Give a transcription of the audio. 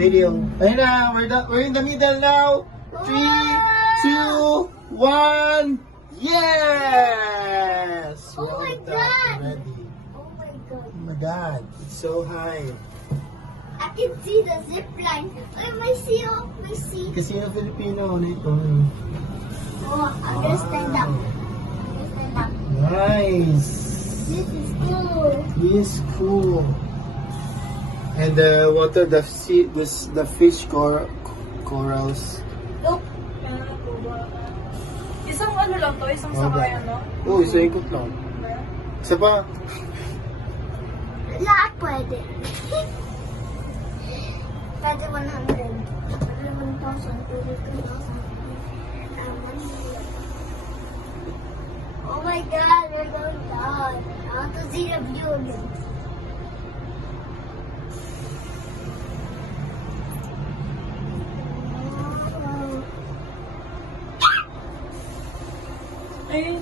video. Ayun na, we're in the middle now. 3, 2, 1. Yes! Oh We're my on top God! already. Oh my God. Oh my God, it's so high. I can see the zip line. Oh, my sea, oh, my sea. Casino Filipino, nito. Oh, I'm gonna stand up. I'm gonna stand up. Nice. This is cool. This is cool. And the water, the fish corals. Look. Isang ano lang to, isang sakayan, no? Oo, isa ikot lang. Isa pa. Lahat pwede. Pwede 100. Pwede 1,000. Pwede 2,000. Oh my God, we're going down. I want to see the view again. Ayun.